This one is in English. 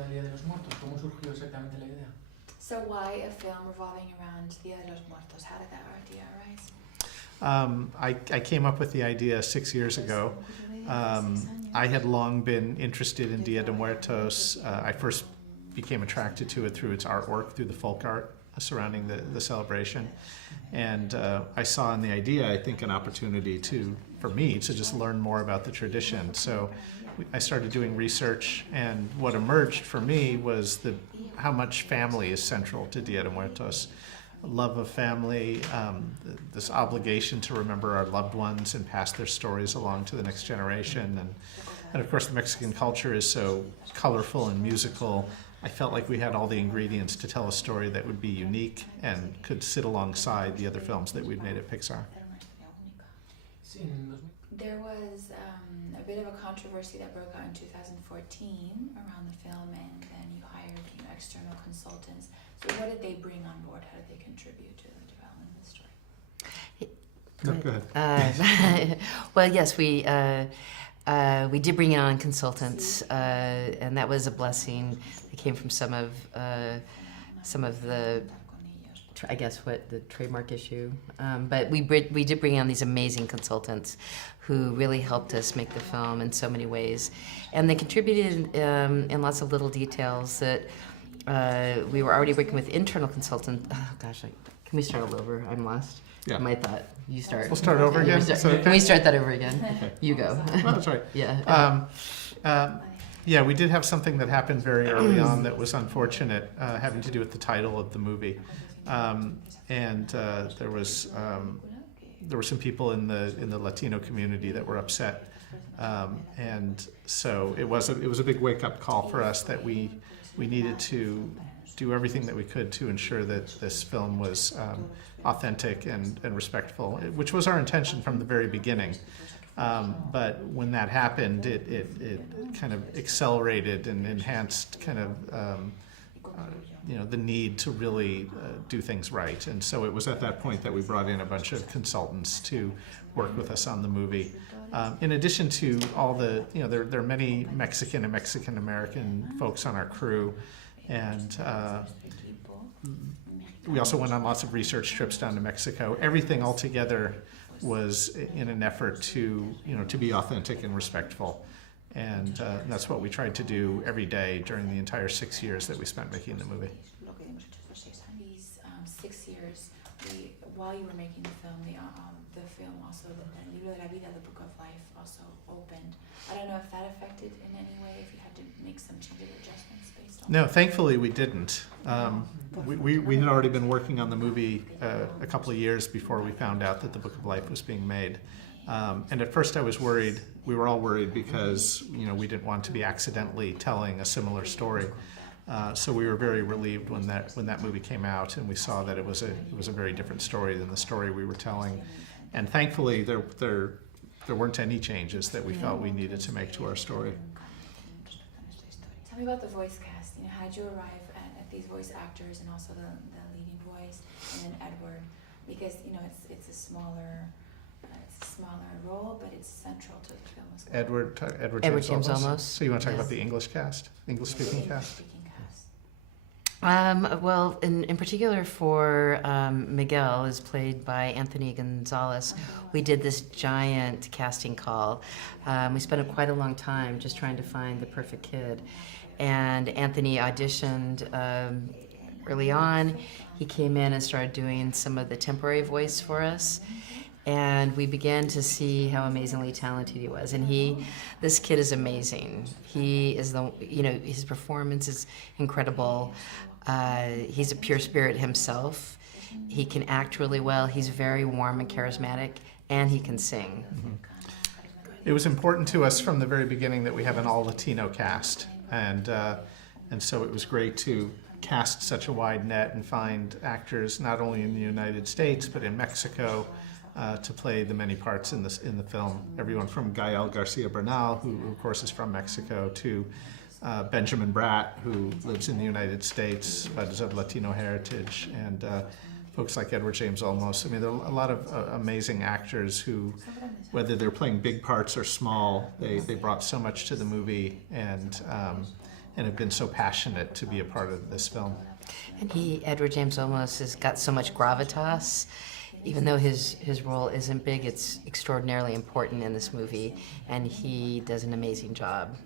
temática del Día de los Muertos? ¿Cómo surgió exactamente la idea? So why a film revolving around Dia de los Muertos? How did that idea arise? I came up with the idea 6 years ago. I had long been interested in Dia de Muertos. I first became attracted to it through its artwork, through the folk art surrounding the celebration. And I saw in the idea, I think, an opportunity for me to just learn more about the tradition. So I started doing research, and what emerged for me was how much family is central to Dia de Muertos. Love of family, this obligation to remember our loved ones and pass their stories along to the next generation. And of course, the Mexican culture is so colorful and musical. I felt like we had all the ingredients to tell a story that would be unique and could sit alongside the other films that we'd made at Pixar. There was a bit of a controversy that broke out in 2014 around the film, and then you hired external consultants. So what did they bring on board? How did they contribute to the development of the story? No, go ahead. Well, yes, we did bring on consultants, and that was a blessing. They came from some of the, I guess, what the trademark issue. But we did bring on these amazing consultants who really helped us make the film in so many ways, and they contributed in lots of little details that we were already working with internal consultants. Oh gosh, can we start all over? I'm lost. Yeah. My thought. You start. We'll start over again. Can we start that over again? Okay. You go. Oh, that's right. Yeah. Yeah, we did have something that happened very early on that was unfortunate, having to do with the title of the movie, and there were some people in the Latino community that were upset, and so it was a big wake-up call for us that we needed to do everything that we could to ensure that this film was authentic and respectful, which was our intention from the very beginning. But when that happened, it kind of accelerated and enhanced kind of the need to really do things right. And so it was at that point that we brought in a bunch of consultants to work with us on the movie. In addition to all the, there are many Mexican and Mexican-American folks on our crew, and we also went on lots of research trips down to Mexico. Everything all together was in an effort to be authentic and respectful. And that's what we tried to do every day during the entire 6 years that we spent making the movie. These 6 years, while you were making the film also, the Libro de la Vida, the Book of Life, also opened. I don't know if that affected in any way, if you had to make some changes or adjustments based on. No, thankfully we didn't. We had already been working on the movie a couple of years before we found out that the Book of Life was being made. And at first I was worried. We were all worried because we didn't want to be accidentally telling a similar story. So we were very relieved when that movie came out, and we saw that it was a very different story than the story we were telling. And thankfully there weren't any changes that we felt we needed to make to our story. Tell me about the voice cast. How did you arrive at these voice actors and also the leading voice, and then Edward? Because it's a smaller role, but it's central to the film as well. Edward James Olmos. So you want to talk about the English cast, English-speaking cast? Well, in particular for Miguel, is played by Anthony Gonzalez. We did this giant casting call. We spent quite a long time just trying to find the perfect kid. And Anthony auditioned early on. He came in and started doing some of the temporary voice for us. And we began to see how amazingly talented he was. And this kid is amazing. He is his performance is incredible. He's a pure spirit himself. He can act really well. He's very warm and charismatic, and he can sing. Mm-hmm. It was important to us from the very beginning that we have an all-Latino cast, and so it was great to cast such a wide net and find actors not only in the United States but in Mexico to play the many parts in the film. Everyone from Gael Garcia Bernal, who of course is from Mexico, to Benjamin Bratt, who lives in the United States but is of Latino heritage, and folks like Edward James Olmos. I mean, there are a lot of amazing actors who, whether they're playing big parts or small, they brought so much to the movie, and and have been so passionate to be a part of this film. And Edward James Olmos has got so much gravitas. Even though his role isn't big, it's extraordinarily important in this movie, and he does an amazing job.